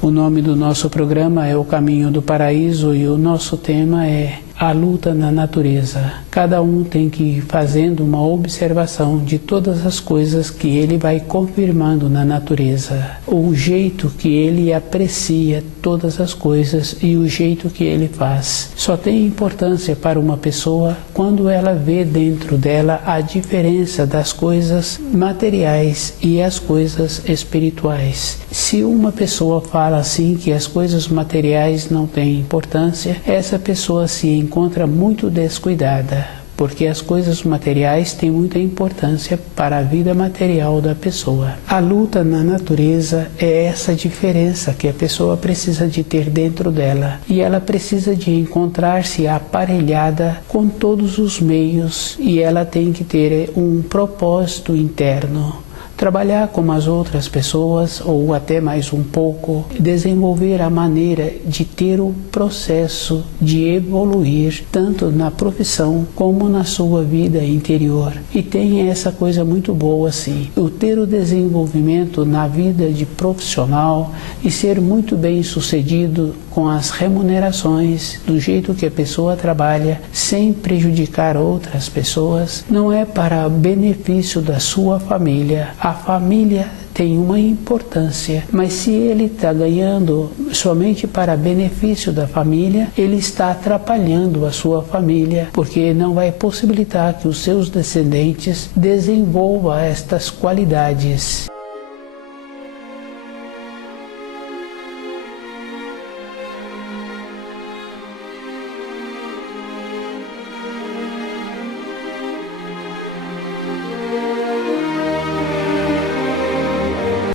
O nome do nosso programa é O Caminho do Paraíso e o nosso tema é a luta na natureza. Cada um tem que ir fazendo uma observação de todas as coisas que ele vai confirmando na natureza. O jeito que ele aprecia todas as coisas e o jeito que ele faz. Só tem importância para uma pessoa quando ela vê dentro dela a diferença das coisas materiais e as coisas espirituais. Se uma pessoa fala assim que as coisas materiais não têm importância, essa pessoa se encontra muito descuidada, porque as coisas materiais têm muita importância para a vida material da pessoa. A luta na natureza é essa diferença que a pessoa precisa de ter dentro dela, e ela precisa de encontrar-se aparelhada com todos os meios, e ela tem que ter um propósito interno. Trabalhar como as outras pessoas, ou até mais um pouco, desenvolver a maneira de ter o processo de evoluir, tanto na profissão como na sua vida interior. E tem essa coisa muito boa assim, o ter o desenvolvimento na vida de profissional e ser muito bem sucedido com as remunerações, do jeito que a pessoa trabalha, sem prejudicar outras pessoas, não é para benefício da sua família. A família tem uma importância, mas se ele está ganhando somente para benefício da família, ele está atrapalhando a sua família, porque não vai possibilitar que os seus descendentes desenvolvam estas qualidades.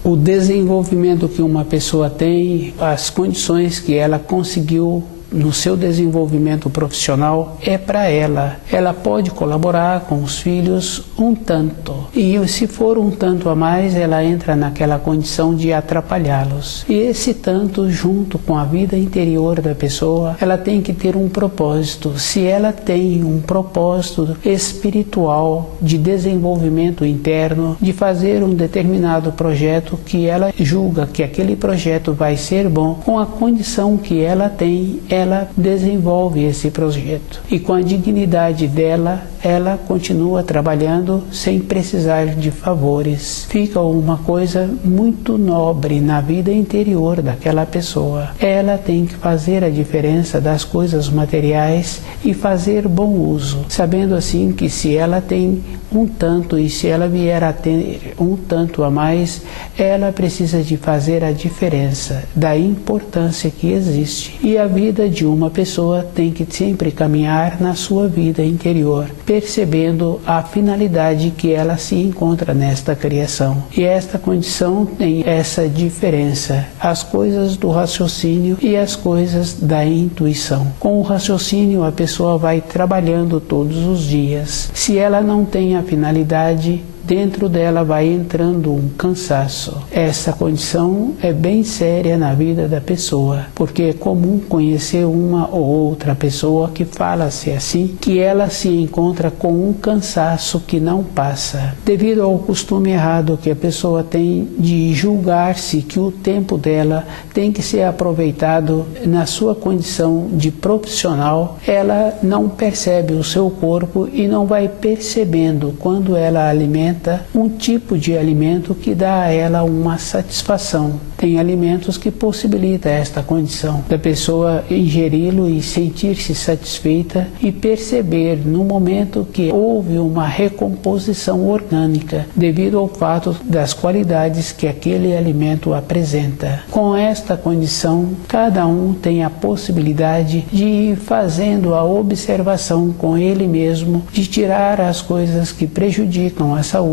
O desenvolvimento que uma pessoa tem, as condições que ela conseguiu no seu desenvolvimento profissional é para ela. Ela pode colaborar com os filhos um tanto. E se for um tanto a mais, ela entra naquela condição de atrapalhá-los. E esse tanto, junto com a vida interior da pessoa, ela tem que ter um propósito. Se ela tem um propósito espiritual de desenvolvimento interno, de fazer um determinado projeto que ela julga que aquele projeto vai ser bom, com a condição que ela tem, ela desenvolve esse projeto. E com a dignidade dela, ela continua trabalhando sem precisar de favores. Fica uma coisa muito nobre na vida interior daquela pessoa. Ela tem que fazer a diferença das coisas materiais e fazer bom uso, sabendo assim que se ela tem um tanto e se ela vier a ter um tanto a mais, ela precisa de fazer a diferença da importância que existe. E a vida de uma pessoa tem que sempre caminhar na sua vida interior, percebendo a finalidade que ela se encontra nesta criação. E esta condição tem essa diferença, as coisas do raciocínio e as coisas da intuição. Com o raciocínio a pessoa vai trabalhando todos os dias. Se ela não tem a finalidade, dentro dela vai entrando um cansaço. Essa condição é bem séria na vida da pessoa, porque é comum conhecer uma ou outra pessoa que fala-se assim, que ela se encontra com um cansaço que não passa, devido ao costume errado que a pessoa tem de julgar-se que o tempo dela tem que ser aproveitado na sua condição de profissional. Ela não percebe o seu corpo e não vai percebendo quando ela alimenta um tipo de alimento que dá a ela uma satisfação. Tem alimentos que possibilitam esta condição da pessoa ingeri-lo e sentir-se satisfeita e perceber no momento que houve uma recomposição orgânica devido ao fato das qualidades que aquele alimento apresenta. Com esta condição, cada um tem a possibilidade de ir fazendo a observação com ele mesmo, de tirar as coisas que prejudicam a saúde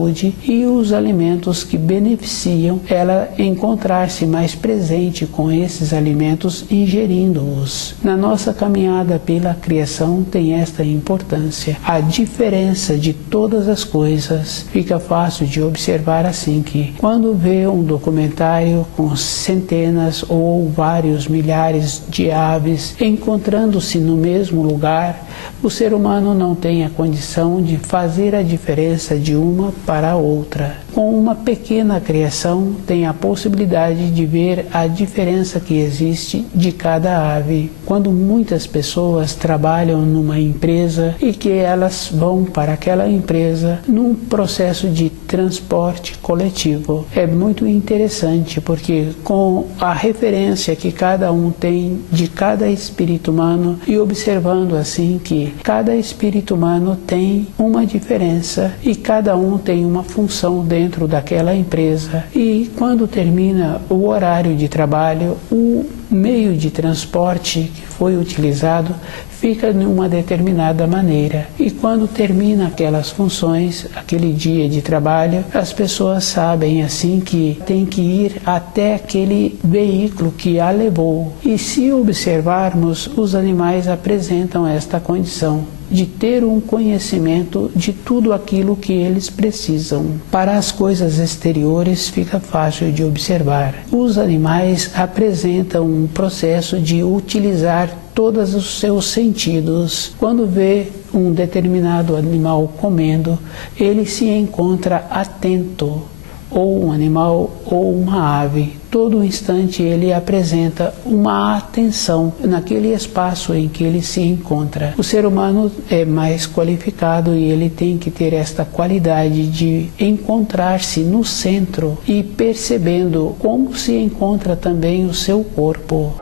e os alimentos que beneficiam, ela encontrar-se estar-se mais presente com esses alimentos, ingerindo-os. Na nossa caminhada pela criação tem esta importância. A diferença de todas as coisas fica fácil de observar assim que, quando vê um documentário com centenas ou vários milhares de aves encontrando-se no mesmo lugar, o ser humano não tem a condição de fazer a diferença de uma para a outra. Com uma pequena criação, tem a possibilidade de ver a diferença que existe de cada ave. Quando muitas pessoas trabalham numa empresa e que elas vão para aquela empresa num processo de transporte coletivo, é muito interessante porque com a referência que cada um tem de cada espírito humano e observando assim que cada espírito humano tem uma diferença e cada um tem uma função dentro daquela empresa, e quando termina o horário de trabalho, o meio de transporte que foi utilizado fica de uma determinada maneira, e quando termina aquelas funções, aquele dia de trabalho, as pessoas sabem assim que tem que ir até aquele veículo que a levou. E se observarmos, os animais apresentam esta condição de ter um conhecimento de tudo aquilo que eles precisam. Para as coisas exteriores fica fácil de observar. Os animais apresentam um processo de utilizar todos os seus sentidos. Quando vê um determinado animal comendo, ele se encontra atento, ou um animal ou uma ave. Todo instante ele apresenta uma atenção naquele espaço em que ele se encontra. O ser humano é mais qualificado e ele tem que ter esta qualidade de encontrar-se no centro e percebendo como se encontra também o seu corpo.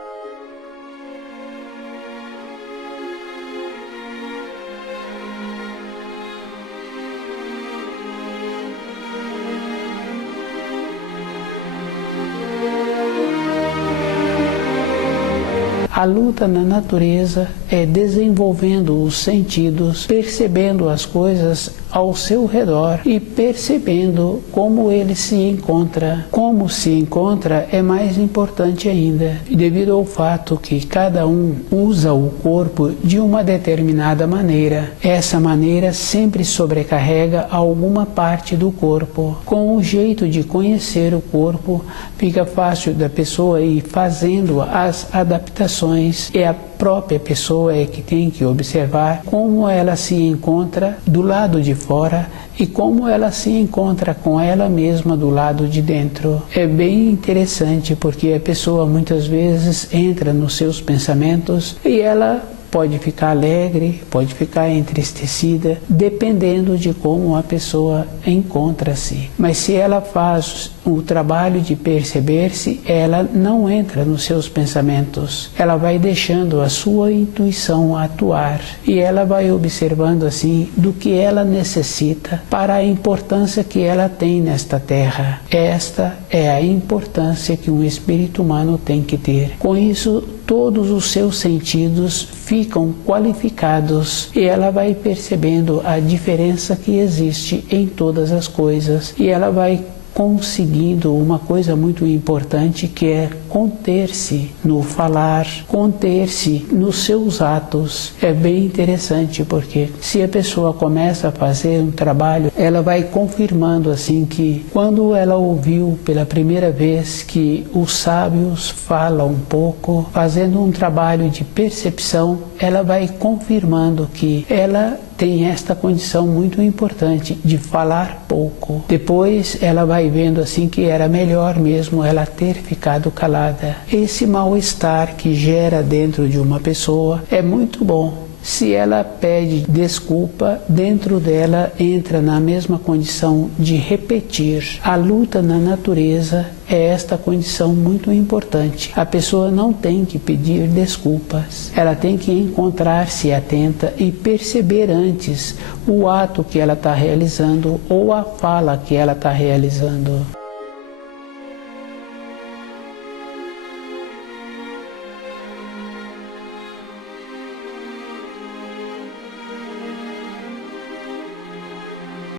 A luta na natureza é desenvolvendo os sentidos, percebendo as coisas ao seu redor e percebendo como ele se encontra. Como se encontra é mais importante ainda, devido ao fato que cada um usa o corpo de uma determinada maneira. Essa maneira sempre sobrecarrega alguma parte do corpo. Com o jeito de conhecer o corpo, fica fácil da pessoa ir fazendo as adaptações. É a própria pessoa que tem que observar como ela se encontra do lado de fora e como ela se encontra com ela mesma do lado de dentro. É bem interessante porque a pessoa muitas vezes entra nos seus pensamentos e ela pode ficar alegre, pode ficar entristecida, dependendo de como a pessoa encontra-se. Mas se ela faz o trabalho de perceber-se, ela não entra nos seus pensamentos. Ela vai deixando a sua intuição atuar e ela vai observando assim do que ela necessita para a importância que ela tem nesta terra. Esta é a importância que um espírito humano tem que ter. Com isso, todos os seus sentidos ficam qualificados e ela vai percebendo a diferença que existe em todas as coisas e ela vai conseguindo uma coisa muito importante, que é conter-se no falar, conter-se nos seus atos. É bem interessante porque se a pessoa começa a fazer um trabalho, ela vai confirmando assim que quando ela ouviu pela primeira vez que os sábios falam um pouco, fazendo um trabalho de percepção, ela vai confirmando que ela tem esta condição muito importante de falar pouco. Depois ela vai vendo assim que era melhor mesmo ela ter ficado calada. Esse mal-estar que gera dentro de uma pessoa é muito bom. Se ela pede desculpa, dentro dela entra na mesma condição de repetir. A luta na natureza é esta condição muito importante. A pessoa não tem que pedir desculpas. Ela tem que encontrar-se atenta e perceber antes o ato que ela está realizando ou a fala que ela está realizando.